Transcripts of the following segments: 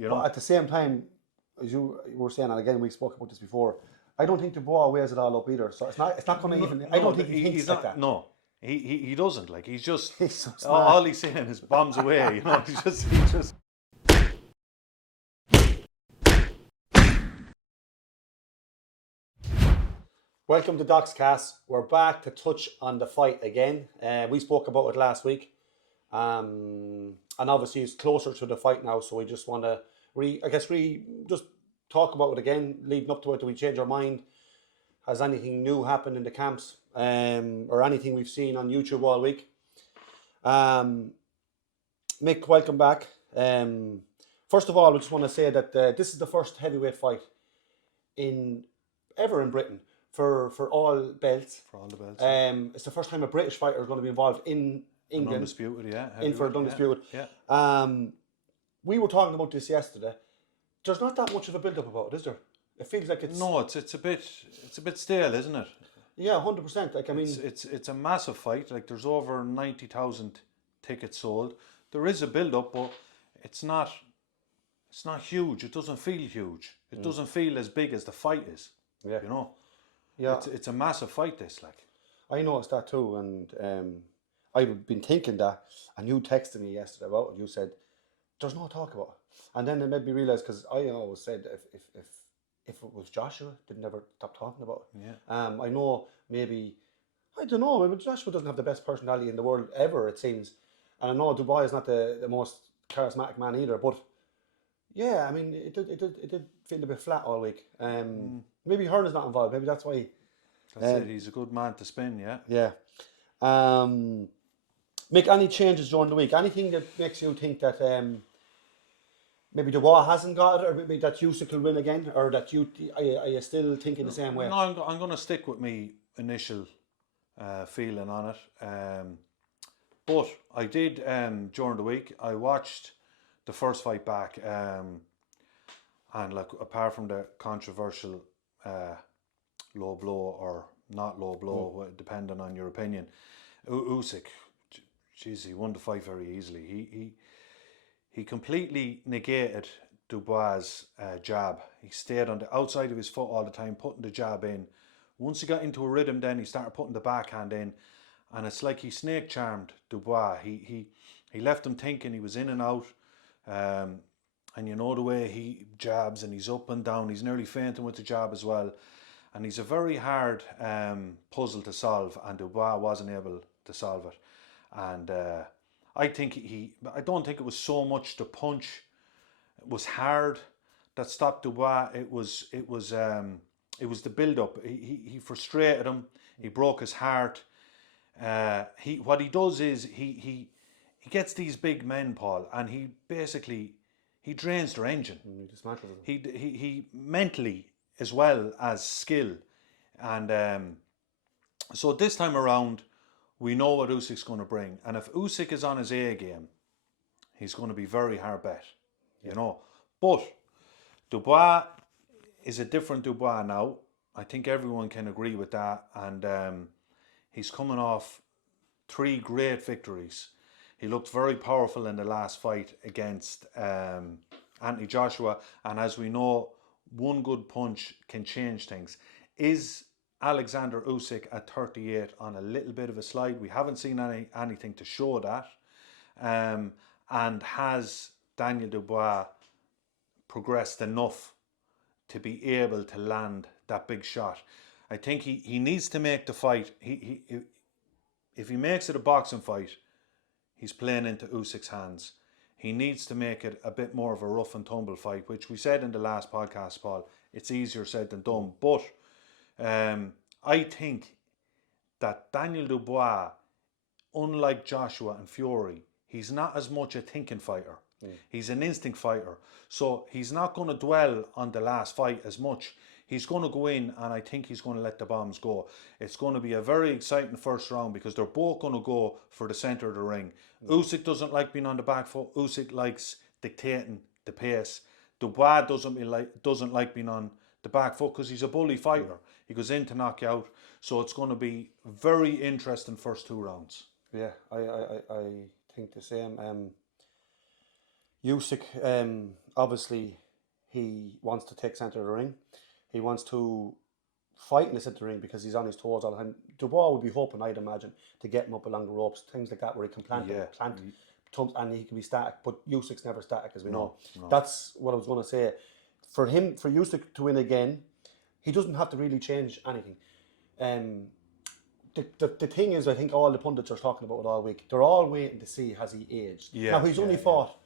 you know. But at the same time, as you were saying, and again we spoke about this before, I don't think Dubois weighs it all up either. So it's not going to even. I don't think he thinks like that. No, he doesn't. Like he's just He's so smart. all he's saying is bombs away. You know, he's just. Welcome to TalkSPORT. We're back to touch on the fight again. We spoke about it last week, and obviously it's closer to the fight now. So we just want to just talk about it again, leading up to it. Do we change our mind? Has anything new happened in the camps, or anything we've seen on YouTube all week? Mick, welcome back. First of all, I just want to say that this is the first heavyweight fight ever in Britain for all belts. For all the belts. It's the first time a British fighter is going to be involved in England. Undisputed, yeah. In for undisputed. Yeah. We were talking about this yesterday. There's not that much of a build-up about it, is there? It feels like it's... No, it's a bit stale, isn't it? Yeah, 100%. Like, I mean... It's a massive fight. Like, there's over 90,000 tickets sold. There is a build-up, but it's not huge. It doesn't feel huge. It doesn't feel as big as the fight is. Yeah. You know? Yeah. It's a massive fight, this, like. I noticed that too, and I've been thinking that, and you texted me yesterday about it. You said, there's no talk about it. And then it made me realise, because I always said if it was Joshua, they'd never stop talking about it. Yeah. I know maybe Joshua doesn't have the best personality in the world ever, it seems. And I know Dubois is not the most charismatic man either, but yeah, I mean, it did feel a bit flat all week. Maybe Hearn is not involved. Maybe that's why. That's it. He's a good man to spin, yeah. Yeah. Make any changes during the week? Anything that makes you think that maybe Dubois hasn't got it, or maybe that Usyk will win again, or that are you still thinking the same way? No, I'm going to stick with me initial feeling on it. But I did during the week. I watched the first fight back, and like apart from the controversial low blow or not low blow, depending on your opinion, Usyk, geez, he won the fight very easily. He completely negated Dubois' jab. He stayed on the outside of his foot all the time, putting the jab in. Once he got into a rhythm, then he started putting the backhand in, and it's like he snake charmed Dubois. He left him thinking he was in and out, and you know the way he jabs and he's up and down. He's nearly fainting with the jab as well, and he's a very hard puzzle to solve, and Dubois wasn't able to solve it. And I don't think it was so much the punch. It was hard that stopped Dubois. It was the build-up. He frustrated him. He broke his heart. What he does is he gets these big men, Paul, and he drains their engine. He mentally as well as skill, and so this time around, we know what Usyk's going to bring, and if Usyk is on his A game, he's going to be very hard bet, you know. But Dubois is a different Dubois now. I think everyone can agree with that, and he's coming off 3 great victories. He looked very powerful in the last fight against Anthony Joshua, and as we know, one good punch can change things. Is Alexander Usyk at 38 on a little bit of a slide? We haven't seen anything to show that. And has Daniel Dubois progressed enough to be able to land that big shot? I think he needs to make the fight. If he makes it a boxing fight, he's playing into Usyk's hands. He needs to make it a bit more of a rough and tumble fight, which we said in the last podcast, Paul. It's easier said than done. But I think that Daniel Dubois, unlike Joshua and Fury, he's not as much a thinking fighter. He's an instinct fighter. So he's not going to dwell on the last fight as much. He's going to go in, and I think he's going to let the bombs go. It's going to be a very exciting first round because they're both going to go for the centre of the ring. Usyk doesn't like being on the back foot. Usyk likes dictating the pace. Dubois doesn't like being on the back foot because he's a bully fighter. He goes in to knock you out. So it's going to be very interesting first 2 rounds. Yeah, I think the same. Usyk, obviously he wants to take centre of the ring. He wants to fight in the centre of the ring because he's on his toes all the time. Dubois would be hoping, I'd imagine, to get him up along the ropes, things like that, where he can plant and he can be static. But Usyk's never static, as we know. That's what I was going to say. For Usyk to win again, he doesn't have to really change anything. The thing is, I think all the pundits are talking about it all week. They're all waiting to see has he aged. Now he's only fought.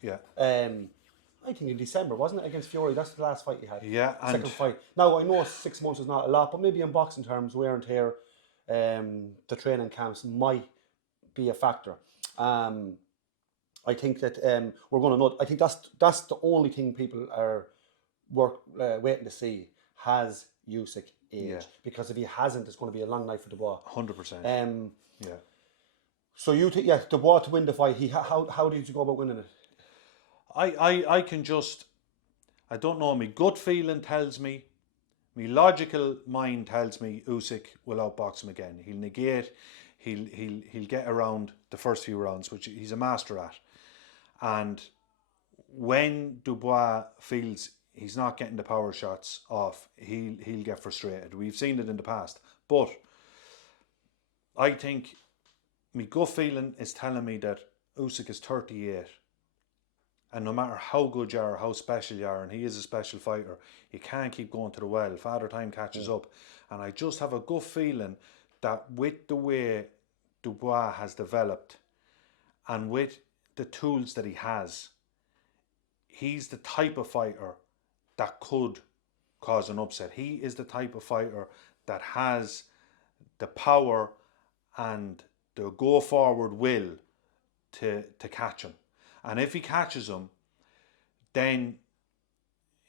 I think in December, wasn't it, against Fury? That's the last fight he had. Second fight. Now I know 6 months is not a lot, but maybe in boxing terms, wear and tear, the training camps might be a factor. I think that we're going to know. I think that's the only thing people are waiting to see. Has Usyk aged? Because if he hasn't, it's going to be a long night for Dubois. 100%. So you think, Dubois to win the fight. How did you go about winning it? I can just, I don't know, my gut feeling tells me, my logical mind tells me Usyk will outbox him again. He'll negate, he'll get around the first few rounds, which he's a master at. And when Dubois feels he's not getting the power shots off, he'll get frustrated. We've seen it in the past. But I think my gut feeling is telling me that Usyk is 38. And no matter how good you are, how special you are, and he is a special fighter, you can't keep going to the well. Father Time catches up. And I just have a gut feeling that with the way Dubois has developed and with the tools that he has, he's the type of fighter that could cause an upset. He is the type of fighter that has the power and the go forward will to catch him. And if he catches him, then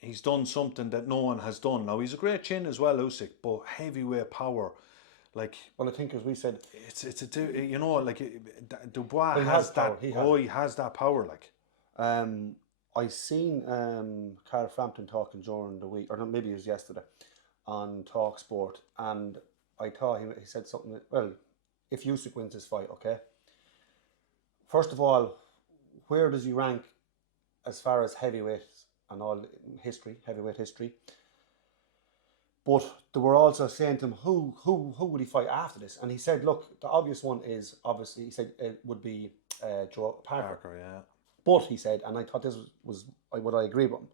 he's done something that no one has done. Now, he's a great chin as well, Usyk, but heavyweight power, like... Well, I think, as we said... Dubois has that... He has that power, like. I seen Carl Frampton talking during the week, or maybe it was yesterday, on TalkSPORT, and I thought he said something that, well, if Usyk wins this fight, okay? First of all, where does he rank as far as heavyweight and all history, heavyweight history? But they were also saying to him, who would he fight after this? And he said, look, the obvious one is, obviously, he said it would be Joe Parker. But he said, and I thought this was would I agree with him,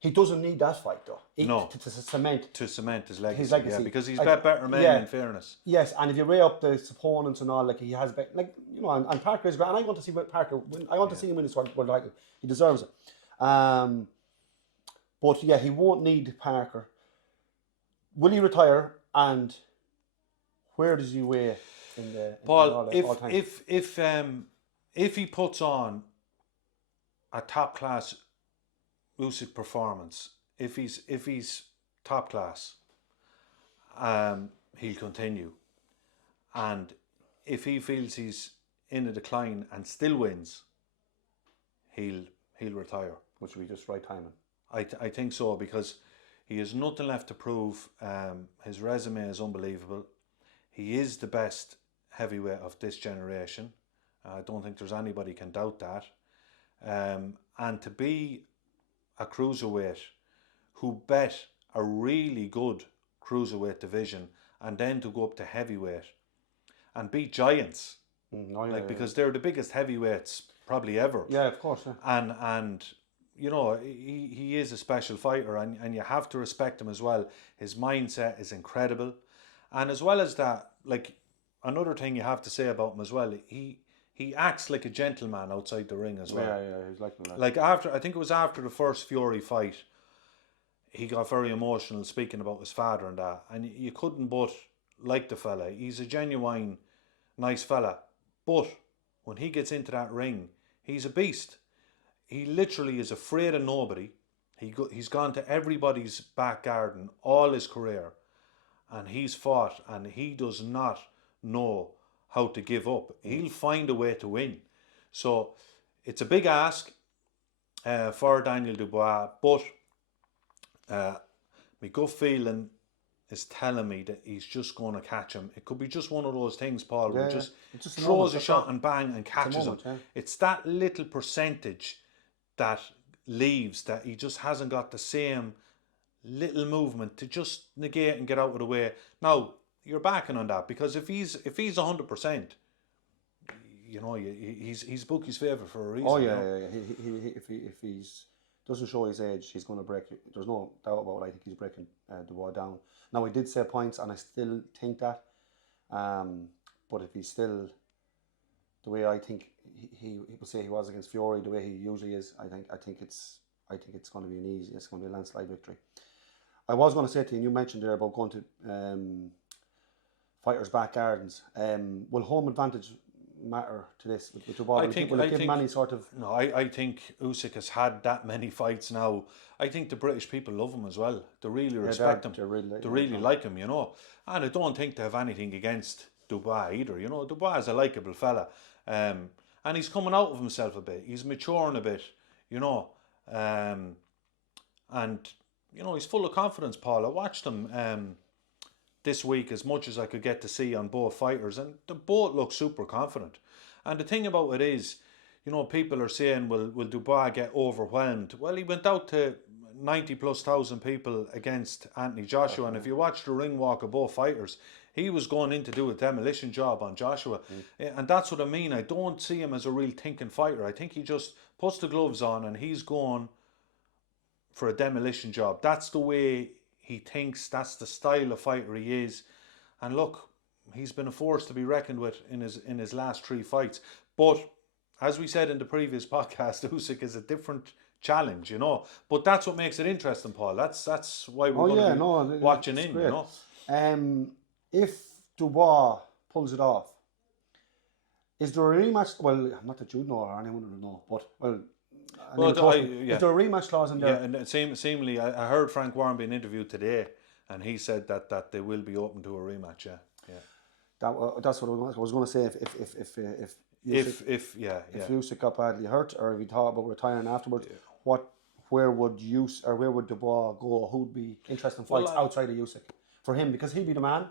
he doesn't need that fight though. To cement his legacy. Yeah, because he's better man, in fairness. Yes, and if you weigh up the opponents and all, like he has, and Parker is great, and I want to see Parker win. I want to see him win this world title. He deserves it. But yeah, he won't need Parker. Will he retire? And where does he weigh in the Paul? If he puts on a top class Usyk performance, if he's top class, he'll continue. And if he feels he's in a decline and still wins, he'll retire. Which will be just right timing. I think so, because he has nothing left to prove. His resume is unbelievable. He is the best heavyweight of this generation. I don't think there's anybody can doubt that. And to be a cruiserweight who bet a really good cruiserweight division and then to go up to heavyweight and beat giants, because they're the biggest heavyweights probably ever. Yeah, of course. Yeah. And you know, he is a special fighter, and you have to respect him as well. His mindset is incredible. And as well as that, like, another thing you have to say about him as well, he acts like a gentleman outside the ring as well. Yeah, he's like that. Like I think it was after the first Fury fight, he got very emotional speaking about his father and that. And you couldn't but like the fella. He's a genuine, nice fella. But when he gets into that ring, he's a beast. He literally is afraid of nobody. He's gone to everybody's back garden all his career. And he's fought, and he does not know how to give up. He'll find a way to win. So it's a big ask for Daniel Dubois, but my gut feeling is telling me that he's just going to catch him. It could be just one of those things, Paul, where just throws a shot and bang and catches him. It's that little percentage that leaves that he just hasn't got the same little movement to just negate and get out of the way. Now, you're backing on that because if he's 100%, you know, he's Bookie's favourite for a reason. Oh you yeah, know? yeah. If he's doesn't show his age, he's going to break. There's no doubt about it. I think he's breaking Dubois down. Now he did say points, and I still think that. But if he's still the way I think he would say he was against Fury, the way he usually is, I think it's going to be it's going to be a landslide victory. I was going to say to you, and you mentioned there about going to fighters' back gardens. Will home advantage matter to this with Dubois? Will it give him any sort of... No, I think Usyk has had that many fights now. I think the British people love him as well. They really respect him. They really like him, you know. And I don't think they have anything against Dubois either. You know, Dubois is a likeable fella. And he's coming out of himself a bit. He's maturing a bit, you know. And, you know, he's full of confidence, Paul. I watched him this week as much as I could get to see on both fighters, and they both look super confident. And the thing about it is, you know, people are saying, will Dubois get overwhelmed? Well, he went out to 90,000+ people against Anthony Joshua, and if you watch the ring walk of both fighters, he was going in to do a demolition job on Joshua. And that's what I mean. I don't see him as a real thinking fighter. I think he just puts the gloves on and he's going for a demolition job. That's the way he thinks. That's the style of fighter he is. And look, he's been a force to be reckoned with in his last 3 fights. But as we said in the previous podcast, Usyk is a different challenge, you know. But that's what makes it interesting, Paul. That's why we're going to be watching in, you know. If Dubois pulls it off, is there a rematch? Well, not that you'd know or anyone would know, but is there a rematch clause in there? Yeah, and seemingly, I heard Frank Warren being interviewed today, and he said that they will be open to a rematch. Yeah. That's what I was going to say. If Usyk got badly hurt, or if he thought about retiring afterwards, where would Dubois go? Who'd be interesting fights outside of Usyk for him? Because he'd be the man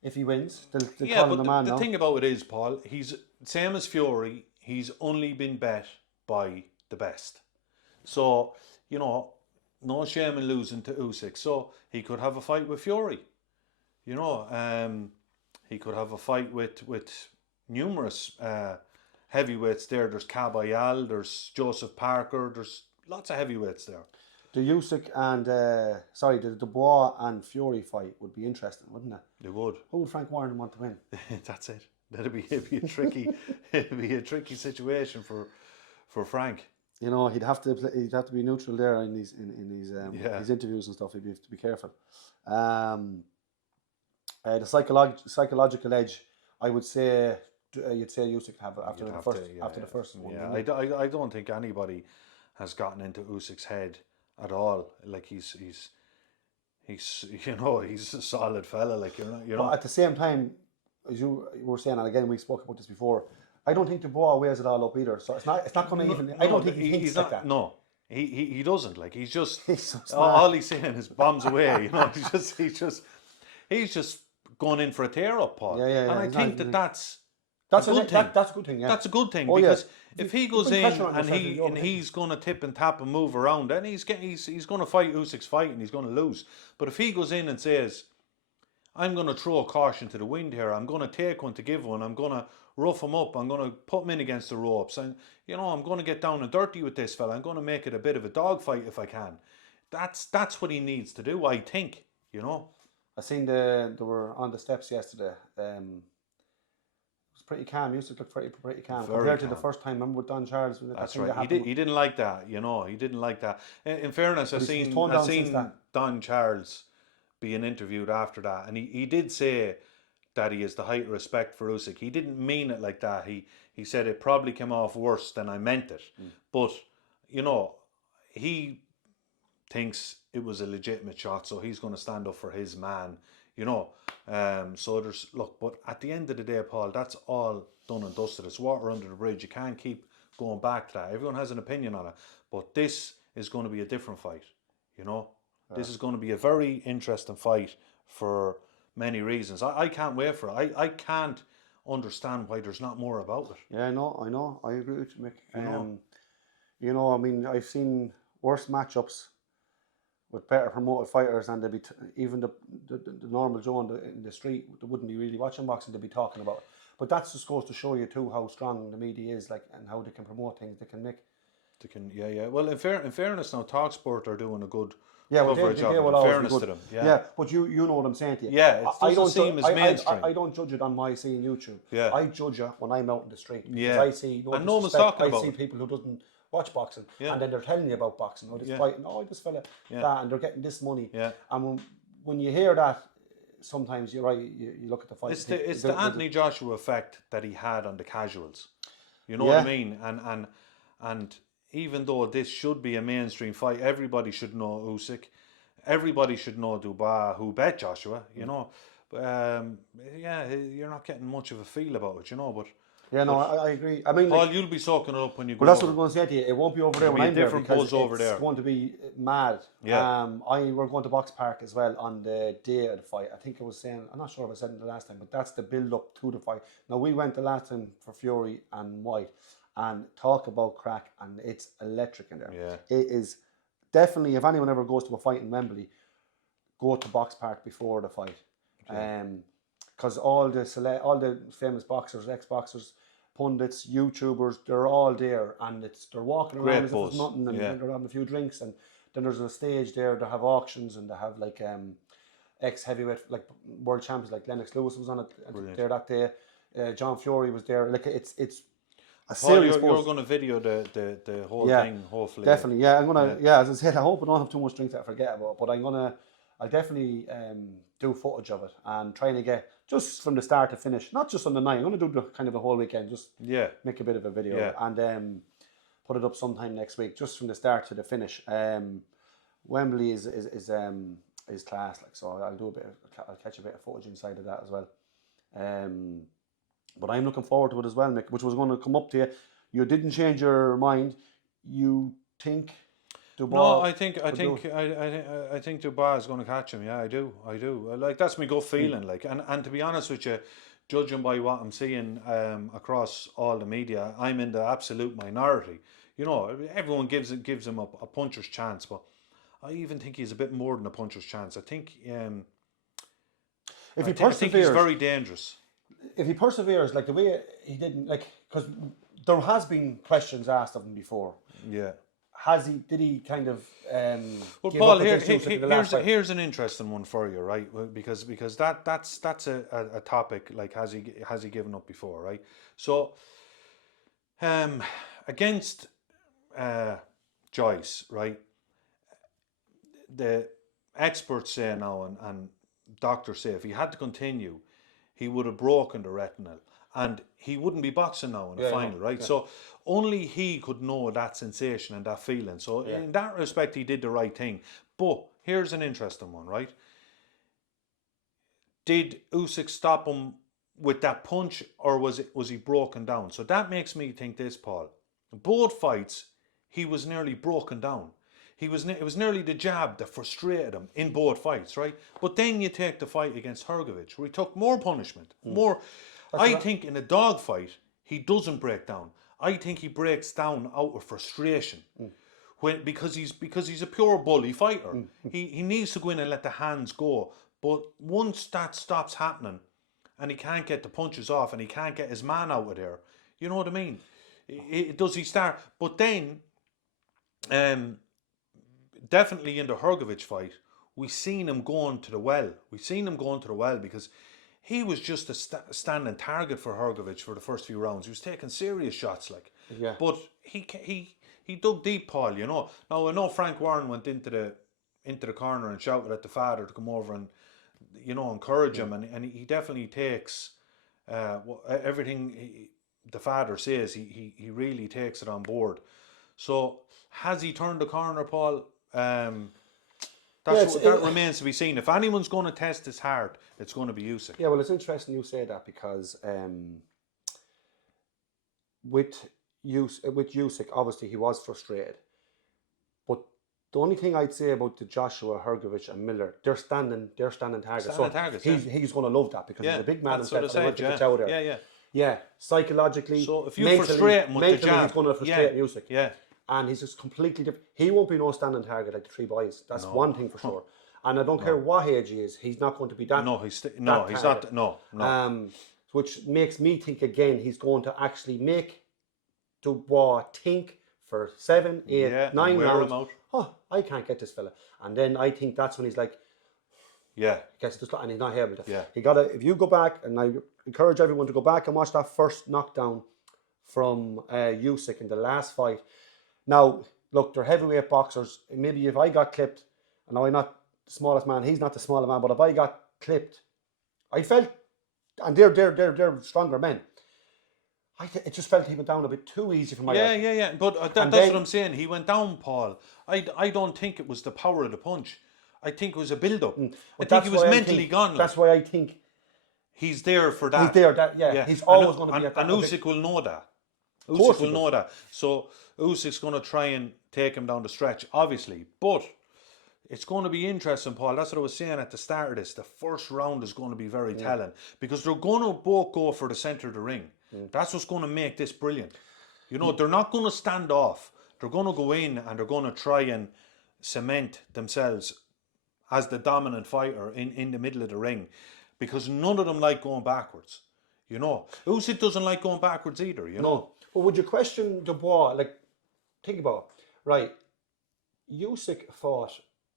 if he wins. They'll call him the man now. The thing about it is, Paul, he's same as Fury. He's only been bet by the best. So, you know, no shame in losing to Usyk. So he could have a fight with Fury. You know, he could have a fight with numerous heavyweights there. There's Caballal, there's Joseph Parker, there's lots of heavyweights there. The Usyk and the Dubois and Fury fight would be interesting, wouldn't it? It would. Who would Frank Warren want to win? That's it. It'd be a tricky situation for Frank. You know, he'd have to be neutral there in his interviews and stuff. He'd have to be careful. The psychological edge, I would say, you'd say Usyk have after the first one. Yeah, I don't think anybody has gotten into Usyk's head at all. Like he's you know, he's a solid fella. Like you know. But at the same time, as you were saying, and again we spoke about this before, I don't think Dubois weighs it all up either. So it's not going to even. I don't think he thinks like that. No, he doesn't. Like he's just all he's saying is bombs away. You know, he's just going in for a tear up, Paul. Yeah. And I think that's a good thing. That's a good thing. Yeah. That's a good thing because if he goes in and he's going to tip and tap and move around, then he's going to fight Usyk's fight and he's going to lose. But if he goes in and says, I'm going to throw caution to the wind here, I'm going to take one to give one, I'm going to rough him up, I'm going to put him in against the ropes, and you know, I'm going to get down and dirty with this fella, I'm going to make it a bit of a dogfight if I can. That's what he needs to do, I think, you know. I seen they were on the steps yesterday. It was pretty calm. Usyk looked pretty calm compared to the first time. Remember with Don Charles? That's right. He didn't like that. You know, he didn't like that. In fairness, I seen Don Charles being interviewed after that, and he did say that he has the height of respect for Usyk. He didn't mean it like that. He said it probably came off worse than I meant it. But you know, he thinks it was a legitimate shot, so he's going to stand up for his man, you know. So but at the end of the day, Paul, that's all done and dusted. It's water under the bridge. You can't keep going back to that. Everyone has an opinion on it, but this is going to be a different fight, you know. This is going to be a very interesting fight for many reasons. I can't wait for it. I can't understand why there's not more about it. Yeah, I know. I agree with you, Mick. You know, I mean, I've seen worse matchups with better promoted fighters, and they'd be even the normal Joe in the street, they wouldn't be really watching boxing, they'd be talking about it. But that just goes to show you too how strong the media is, like, and how they can promote things, they can make. They can, yeah. Well, in fairness, now TalkSPORT are doing a good Yeah, well, coverage of it. will In always fairness be to good. them, Yeah, but you know what I'm saying to you. Yeah, it doesn't seem as mainstream. I don't judge it on my seeing YouTube. Yeah. I judge it when I'm out in the street. Because Yeah. I see And no one's talking about I see it. people who doesn't watch boxing, Yeah. and then they're telling you about boxing. Oh, this fighting. Oh, this fella, that, and they're getting this money. Yeah. And when you hear that, sometimes you're right. You look at the fight. It's the Anthony Joshua effect that he had on the casuals. You know what I mean? And even though this should be a mainstream fight, everybody should know Usyk. Everybody should know Dubois, who bet Joshua, you know. You're not getting much of a feel about it, you know. But I agree. I mean, Paul, you'll be soaking it up when you go. Well, that's what I'm going to say to you. It won't be over there when I'm there, because it's going to be mad. Yeah. We're going to Box Park as well on the day of the fight. I think I was saying, I'm not sure if I said it the last time, but that's the build up to the fight. Now, we went the last time for Fury and White, and talk about crack, and it's electric in there. Yeah. It is definitely, if anyone ever goes to a fight in Wembley, go to Box Park before the fight. Because all the famous boxers, ex-boxers, pundits, YouTubers, they're all there, and they're walking around as if it's nothing, and they're having a few drinks, and then there's a stage there. They have auctions, and they have like ex-heavyweight, like world champions, like Lennox Lewis was on it there that day. John Fury was there. Like it's a serious. You're going to video the whole thing, hopefully. Definitely, yeah. I'm gonna, as I said, I hope I don't have too much drink that I forget about it, but I'll definitely do footage of it and trying to get just from the start to finish, not just on the night. I'm going to do the whole weekend, just make a bit of a video and put it up sometime next week, just from the start to the finish. Wembley is class, like, so I'll catch a bit of footage inside of that as well. But I'm looking forward to it as well, Mick, which was going to come up to you. You didn't change your mind. You think Dubois? No, I think Dubois is going to catch him. Yeah, I do. Like, that's my gut feeling. Like, and to be honest with you, judging by what I'm seeing across all the media, I'm in the absolute minority. You know, everyone gives him a puncher's chance, but I even think he's a bit more than a puncher's chance. I think if he perseveres, I think he's very dangerous. If he perseveres, like the way he didn't, like, because there has been questions asked of him before. Yeah. Did he kind of well, Paul, here's an interesting one for you, right? Because that's a topic, like, has he given up before, right? So against Joyce, right? The experts say now, and doctors say, if he had to continue, he would have broken the retinal, and he wouldn't be boxing now in the final, right? Yeah. So only he could know that sensation and that feeling. So in that respect, he did the right thing. But here's an interesting one, right? Did Usyk stop him with that punch, or was he broken down? So that makes me think this, Paul. Both fights, he was nearly broken down. It was nearly the jab that frustrated him in both fights, right? But then you take the fight against Hrgović, where he took more punishment, more. I think in a dog fight, he doesn't break down. I think he breaks down out of frustration, because he's a pure bully fighter. He needs to go in and let the hands go. But once that stops happening, and he can't get the punches off, and he can't get his man out of there, you know what I mean? Does he start? But then, definitely in the Hrgović fight, we seen him going to the well. Because he was just a standing target for Hrgović for the first few rounds. He was taking serious shots, like. Yeah. But he dug deep, Paul. You know. Now I know Frank Warren went into the corner and shouted at the father to come over and, you know, encourage him, and he definitely takes everything the father says. He really takes it on board. So has he turned the corner, Paul? That remains to be seen. If anyone's going to test his heart, it's going to be Usyk. Yeah, well, it's interesting you say that, because with Usyk, obviously he was frustrated. But the only thing I'd say about the Joshua, Hrgović and Miller, they're standing targets. He's going to love that, because he's a big man himself. Out there. Yeah. Psychologically. So if you frustrate him with the jab, he's going to frustrate Usyk. Yeah. and he's just completely different. He won't be no standing target like the three boys. That's one thing for sure. And I don't care what age he is, he's not going to be that. No, he's target. not. No. Which makes me think again he's going to actually make Dubois think for 7, 8, 9 rounds. Oh, I can't get this fella. And then I think that's when he's like, gets this, and he's not able to. Yeah. He gotta. If you go back, and I encourage everyone to go back and watch that first knockdown from Usyk in the last fight. Now, look, they're heavyweight boxers. Maybe if I got clipped, and I'm not the smallest man, he's not the smaller man, but if I got clipped, I felt, and they're stronger men. It just felt he went down a bit too easy for my head. Yeah. But that's what I'm saying. He went down, Paul. I don't think it was the power of the punch. I think it was a build-up. I think he was mentally gone. That's why I think he's there for that. He's there. He's always going to be at that. And Usyk will know that. Usyk will know that. So Usyk's going to try and take him down the stretch, obviously. But it's going to be interesting, Paul. That's what I was saying at the start of this. The first round is going to be very telling because they're going to both go for the centre of the ring. That's what's going to make this brilliant. You know, they're not going to stand off. They're going to go in and they're going to try and cement themselves as the dominant fighter in the middle of the ring, because none of them like going backwards. You know, Usyk doesn't like going backwards either. You know. But would you question Dubois? Like, think about it. Right. Usyk fought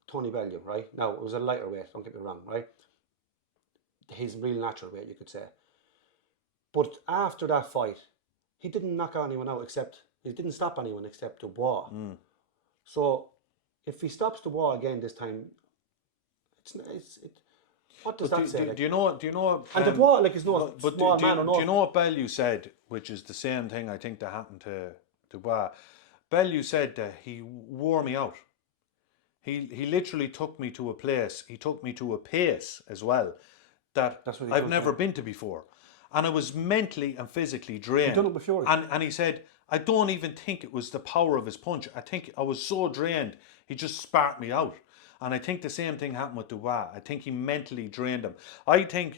Tony Bellew, right? Now it was a lighter weight. Don't get me wrong, right? He's real natural weight, you could say. But after that fight, he didn't knock anyone out he didn't stop anyone except Dubois. So if he stops Dubois again this time, what does that say? Do you know? And Dubois, like, is no small man or no. Do you know what Bellew said? Which is the same thing I think that happened to Dubois. Bellew said that he wore me out. He literally took me to a place. He took me to a pace as well that I've never been to before, and I was mentally and physically drained. He'd done it before. And he said, I don't even think it was the power of his punch. I think I was so drained, he just sparked me out. And I think the same thing happened with Dubois. I think he mentally drained him.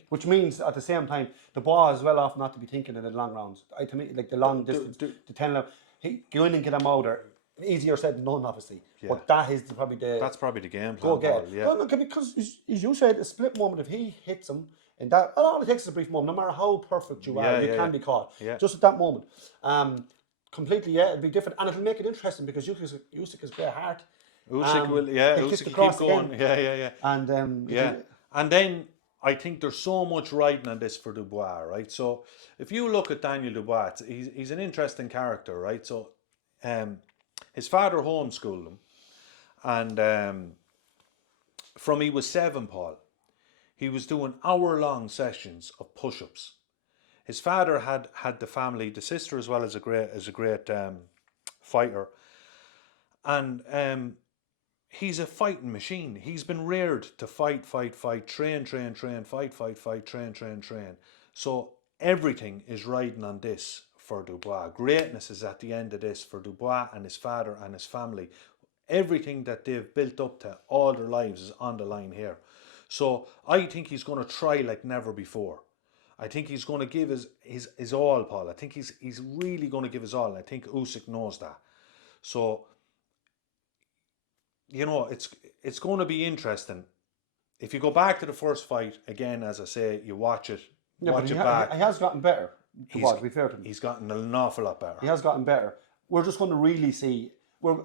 Which means at the same time, Dubois is well off not to be thinking in the long rounds. To me, like the long distance, the 10 rounds, go in and get him out there. Easier said than done, obviously. Yeah. But that's probably the game plan. Go get. Well, because as you said, a split moment. If he hits him, and that all it takes is a brief moment. No matter how perfect you are, you can be caught. Yeah. Just at that moment, completely. Yeah, it'll be different, and it'll make it interesting because Usyk has great heart. Usyk will, Usyk keep going. Again. Yeah. And then I think there's so much riding on this for Dubois, right? So if you look at Daniel Dubois, he's an interesting character, right? So his father homeschooled him, and from he was 7, Paul, he was doing hour-long sessions of push-ups. His father had the family, the sister as well as a great fighter, and he's a fighting machine. He's been reared to fight, train, fight, train. So everything is riding on this for Dubois. Greatness is at the end of this for Dubois and his father and his family. Everything that they've built up to all their lives is on the line here. So I think he's going to try like never before. I think he's going to give his all, Paul. I think he's really going to give his all. And I think Usyk knows that. So, you know, it's going to be interesting. If you go back to the first fight, again, as I say, you watch it back. He has gotten better. To be fair to him. He's gotten an awful lot better. He has gotten better. We're just going to really see.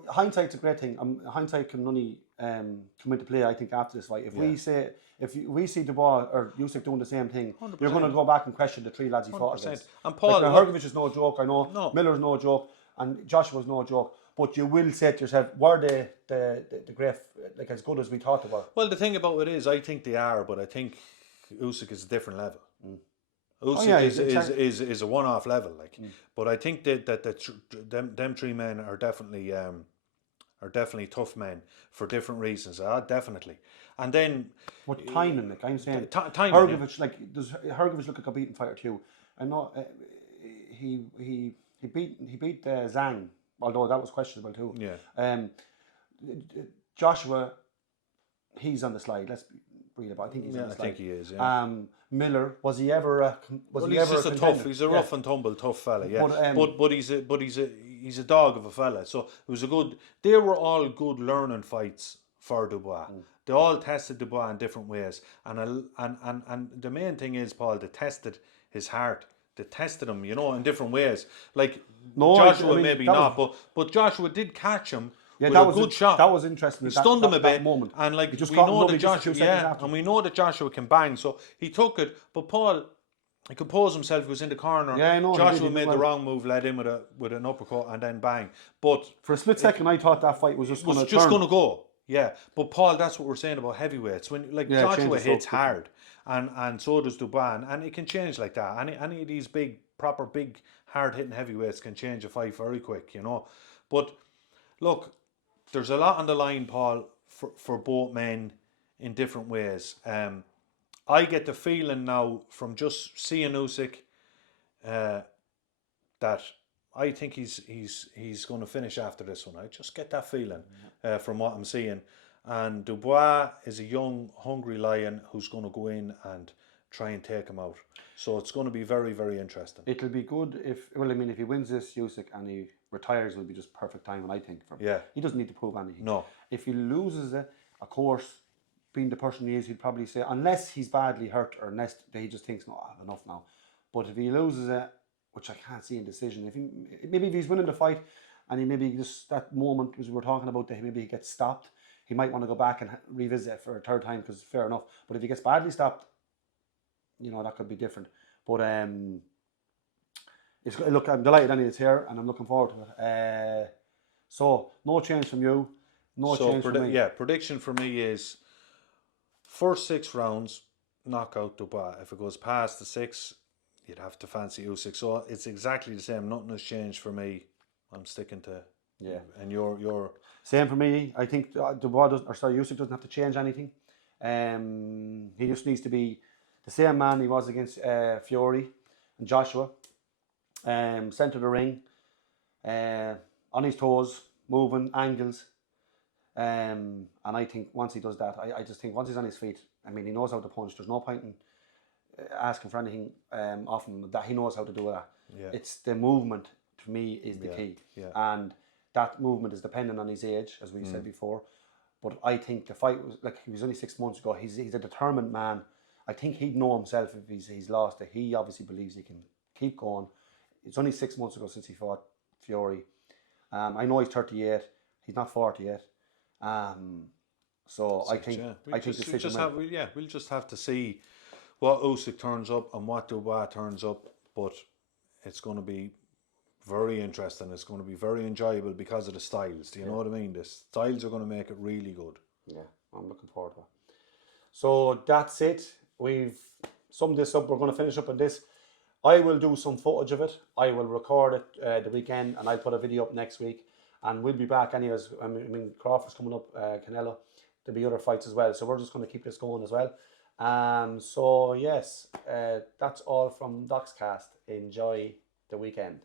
Hindsight's a great thing. Hindsight can only come into play, I think, after this fight. If we see Dubois or Usyk doing the same thing, 100%. You're going to go back and question the 3 lads he fought against. And Paul, Hrgovic is no joke, I know. No. Miller's no joke, and Joshua's no joke. But you will say to yourself, were the great, like, as good as we thought they were? Well, the thing about it is, I think they are, but I think Usyk is a different level. Usyk is a one-off level, like. But I think that them 3 men are definitely tough men for different reasons. Definitely. And then what timing? Like I'm saying, timing. Hrgovic, like, does Hrgovic look like a beaten fighter too? I know he beat Zhang, although that was questionable too. Yeah. Joshua, he's on the slide. Let's read about. I think he's on the slide. I think he is. Yeah. Miller, he's just a tough. He's a rough and tumble tough fella. Yeah. But he's he's a dog of a fella. So it was a good. They were all good learning fights for Dubois. They all tested Dubois in different ways, and the main thing is, Paul, they tested his heart. They tested him, in different ways. Like Joshua, maybe not, but Joshua did catch him. Yeah, with that a was good shot. That was interesting. He stunned him a bit, moment. and like just we caught know him that Joshua, and we know that Joshua can bang. So he took it, but Paul, he composed himself. He was in the corner. Yeah, I know. Joshua made the wrong move, led in with an uppercut, and then bang. But for a split second, I thought that fight was just going to go. Yeah, but Paul, that's what we're saying about heavyweights. When Joshua hits hard, and so does Dubois, and it can change like that. Any of these big, hard hitting heavyweights can change a fight very quick, But look, there's a lot on the line, Paul, for both men in different ways. I get the feeling now from just seeing Usyk that I think he's going to finish after this one. I just get that feeling from what I'm seeing. And Dubois is a young, hungry lion who's going to go in and try and take him out. So it's going to be very, very interesting. It'll be good if he wins this, Usyk, and he retires, will be just perfect timing, I think, for him. Yeah. He doesn't need to prove anything. No. If he loses it, of course, being the person he is, he'd probably say, unless he's badly hurt or unless he just thinks, no, I've enough now. But if he loses it, which I can't see in decision, if he's winning the fight and he maybe just that moment, as we were talking about, that maybe he gets stopped, he might want to go back and revisit it for a third time because fair enough. But if he gets badly stopped, that could be different. But look, I'm delighted Andy is here and I'm looking forward to it. So no change from you, change from me. Yeah, prediction for me is first 6 rounds, knockout Dubois. If it goes past the 6, you'd have to fancy Usyk. So it's exactly the same. Nothing has changed for me. I'm sticking to and you're same for me. I think Usyk doesn't have to change anything. He just needs to be the same man he was against Fury and Joshua. Centre of the ring, on his toes, moving angles. And I think once he does that, I just think once he's on his feet, he knows how to punch. There's no point in asking for anything often. That he knows how to do that. Yeah. It's the movement to me is the key. Yeah. And that movement is dependent on his age, as we said before. But I think the fight was he was only 6 months ago. He's a determined man. I think he'd know himself if he's lost it. He obviously believes he can keep going. It's only 6 months ago since he fought Fury. I know he's 38. He's not 40 yet. So I think we'll just have to see what Usyk turns up and what Dubois turns up. But it's going to be very interesting. It's going to be very enjoyable because of the styles. Do you know what I mean? The styles are going to make it really good. Yeah, I'm looking forward to it. So that's it. We've summed this up. We're going to finish up on this. I will do some footage of it. I will record it the weekend and I'll put a video up next week. And we'll be back anyways. Crawford's coming up, Canelo. There'll be other fights as well. So we're just going to keep this going as well. So yes, that's all from TalkSPORT. Enjoy the weekend.